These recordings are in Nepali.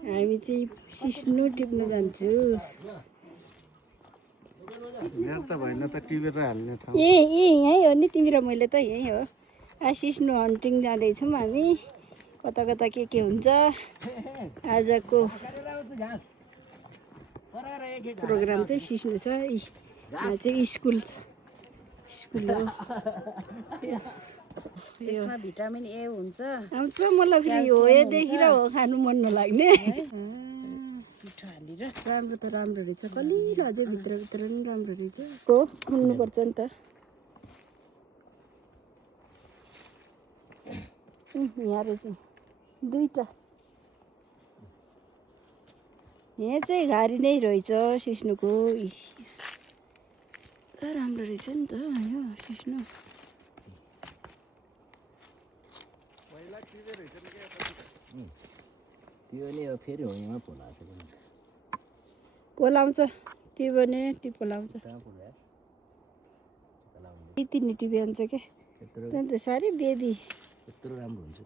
हामी चाहिँ सिस्नु टिप्न जान्छु। यहीँ हो नि, तिमी र मैले त यहीँ हो। सिस्नु हन्टिङ जाँदैछौँ हामी। कता कता के हुन्छ। आजको प्रोग्राम चाहिँ सिस्नु छ। यहाँ चाहिँ स्कुल हो। यसमा भिटामिन ए हुन्छ। आउँछ मलाई फेरि हो देखेर हो खानु मन नलाग्ने। पिठो हालेर राम्रो त राम्रो रहेछ, कलिलो अझै भित्र भित्र पनि राम्रो रहेछ। हो खुल्नुपर्छ नि त। यहाँ रहेछ दुईवटा। यहाँ चाहिँ घारी नै रहेछ सिस्नुको। राम्रो रहेछ नि त यो सिस्नु। पोलाउँछ टिप्ने पोलाउँछ। तिनी टिप्याउँछ क्या। अन्त साह्रै बेबी यत्रो राम्रो हुन्छ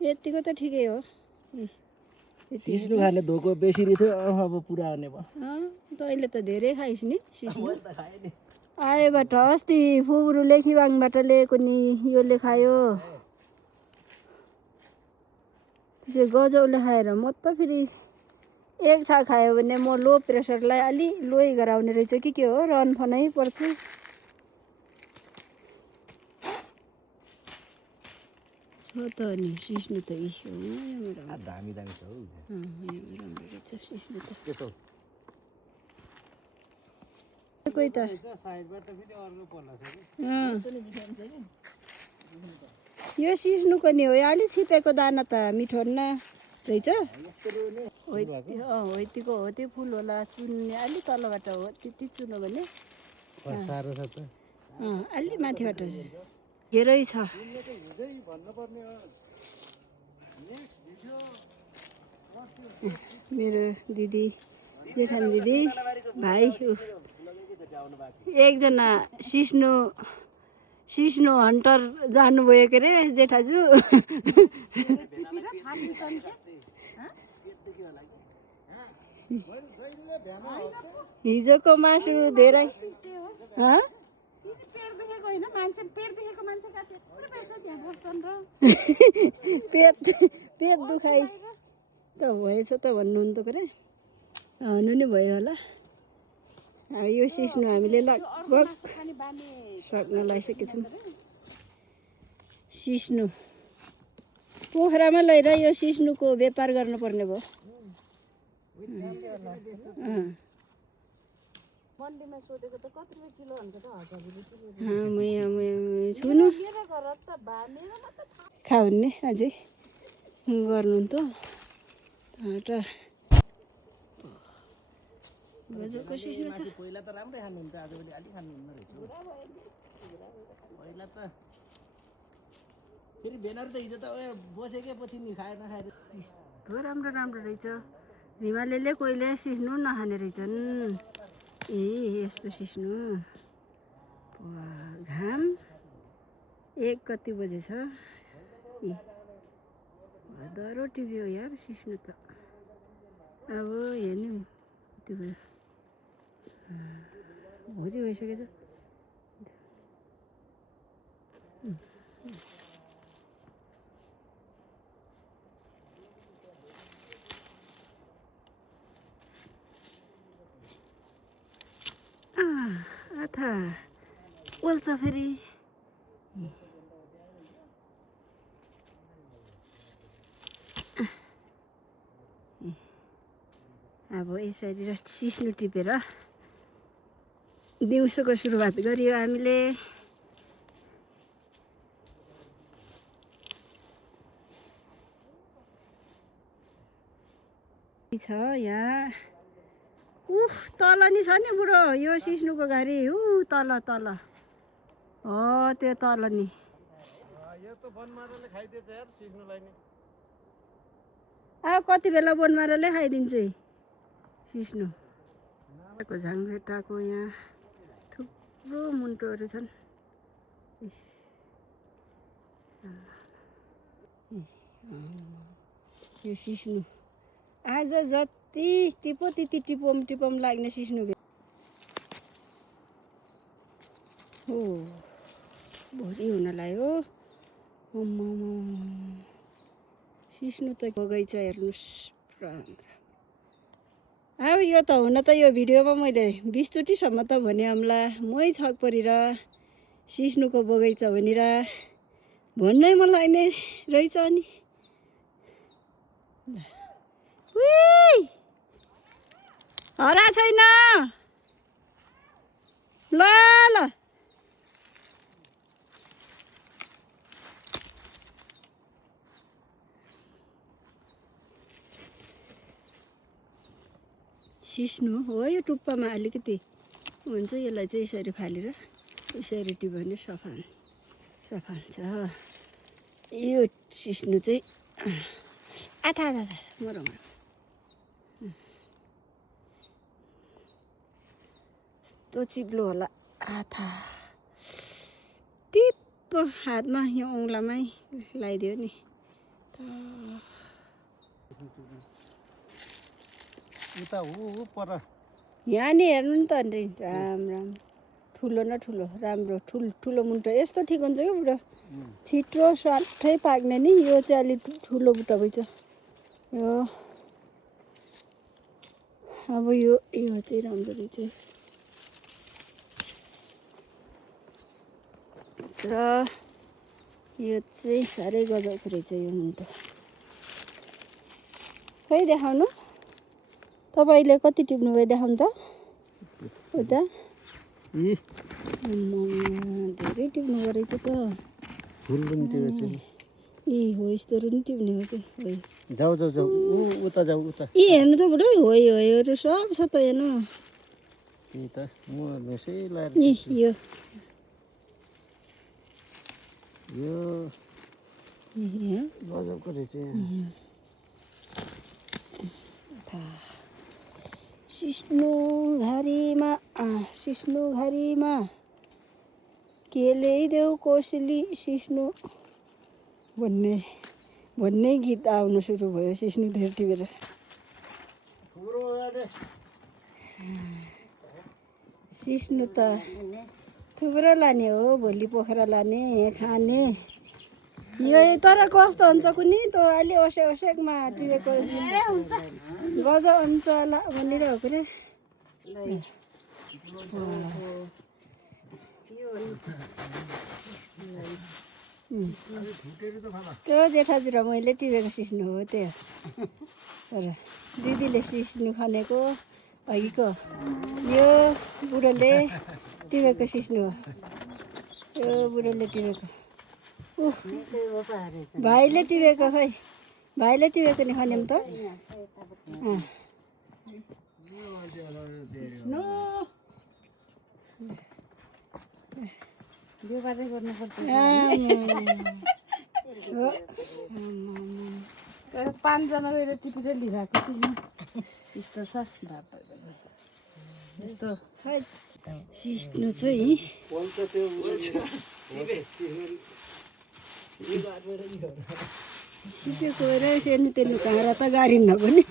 यतिको त ठिकै हो। सिस्नु खाने धोको बेसी थियो अब पुरा आउने भयो। तैँले त धेरै खाइस् नि सिस्नु। आएबाट अस्ति फुबुरु लेखिवाङबाट ल्याएको नि योले खायो। त्यसै गजौले खाएर म त फेरि एक छा खायो भने म लो प्रेसरलाई अलि लोइ गराउने रहेछ कि के हो, रनफनै पर्छु। छ त नि सिस्नु त दामी दामी छ हौ। राम्रो रहेछ सिस्नु त। त्यसो कोही त यो सिस्नुको नि हो। अलि छिपेको दाना त मिठो न रहेछ। हो यतिको हो, त्यो फुल होला चुन्ने अलि तलबाट हो, त्यति चुन्यो भने साह्रो छ त। अलि माथिबाट धेरै छ। मेरो दिदी बेखान दिदी भाइ एकजना सिस्नु हन्टर जानुभयो के अरे जेठाजु। हिजोको मासु धेरै पेट दुखाइ त भएछ त भन्नुहुन्थ्यो के अरे। हुनु नि भयो होला। यो सिस्नु हामीले लगभग सक्न लगाइसकेको छौँ। सिस्नु पोखरामा लगेर यो सिस्नुको व्यापार गर्नुपर्ने भयो। छुनु खाउने अझै गर्नुहुन्थ्यो। गजबको सिस्नु छ। पहिला त राम्रै खानुहुन्थ्यो, आजभोलि अलिक खानुहुन्न रहेछ। पहिला त फेरि भेनाहरू त हिजो त बसेकै पछि नि खाएर नखाएर यस्तो राम्रो राम्रो रहेछ। हिमालयले कोहीले सिस्नु नखाने रहेछन्। यस्तो सिस्नु घाम एक कति बजे छ। दह्रो टिप्यो यार सिस्नु त। अब हेर्नु कति भयो, भोलि भइसकेछ। आथा ओल्छ फेरि। अब यसरी सिस्नु टिपेर दिउँसोको सुरुवात गरियो हामीले। छ यहाँ तल नि छ नि बुढो यो सिस्नुको घारी तल तल हो, त्यो तल नि। कति बेला बनमाराले खाइदिन्छ सिस्नु। झाङभेटाको यहाँ थुप्रो मुन्टोहरू छन्। यो सिस्नु आज जति टिपो त्यति टिपम लाग्ने सिस्नु हो भोलि हुन लाग्यो सिस्नु त बगैँचा हेर्नुहोस् अब यो त हुन त यो भिडियोमा मैले 20 चोटिसम्म त भने हमला मै छक परेर सिस्नुको बगैँचा भनेर भन्नै मलाई नै रहेछ अनि हरा छैन ल ल सिस्नु हो यो टुप्पामा अलिकति हुन्छ यसलाई चाहिँ यसरी फालेर यसरी टिप्यो भने सफा हुन्छ यो सिस्नु चाहिँ आथा मरौ यस्तो चिप्लो होला आथा टिप्प हातमा यो औँलामै लगाइदियो नि उता हो पर यहाँ नि हेर्नु नि त अनि राम ठुलो न ठुलो राम्रो ठुलो मुन्टो यस्तो ठिक हुन्छ क्या बुढो छिटो स्वाटै पाक्ने नि यो चाहिँ अलिक ठुलो बुट्टा भइछ यो अब यो चाहिँ राम्रो रहेछ र यो चाहिँ साह्रै गजबको रहेछ यो मुन्टो खै देखाउनु तपाईँले कति टिप्नुभयो देखाउनु त उता धेरै टिप्नु रहेछ त फुल पनि टिपेछ ए हो यस्तोहरू पनि टिप्ने हो कि जाऊ उता जाऊ उता यी हेर्नु त बुढो होहरू सब छ त हेर्नु त्यही त म मेसै लाएर यो गजबको रहेछ सिस्नु घारीमा के ल्याइदेऊ कोसेली सिस्नु भन्ने गीत आउन सुरु भयो सिस्नु धेरै टिपेर सिस्नु त थुप्रो लाने हो भोलि पोखरा लाने खाने यो तर कस्तो हुन्छ कुनै त अलि ओसेकमा टिपेको गजब हुन्छ होला भनिरहेको रे त्यो जेठाजु र मैले टिपेको सिस्नु हो त्यो तर दिदीले सिस्नु खनेको अघिको यो बुढोले टिपेको सिस्नु हो यो बुढोले टिपेको भाइले टिपेको खै भाइले टिपेको नि खन्यौँ त पाँचजना गएर टिपेर लिइरहेको छु यस्तो छ यस्तो सिस्नु चाहिँ टिपेको भएर सेर्नु तेर्नु काँडा त गाडिन्न पनि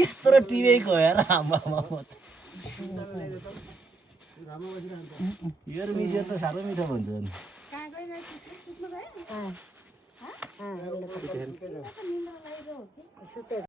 यत्रो टिपेको हेर यो मिसिएर त साह्रै मिठो भन्छ नि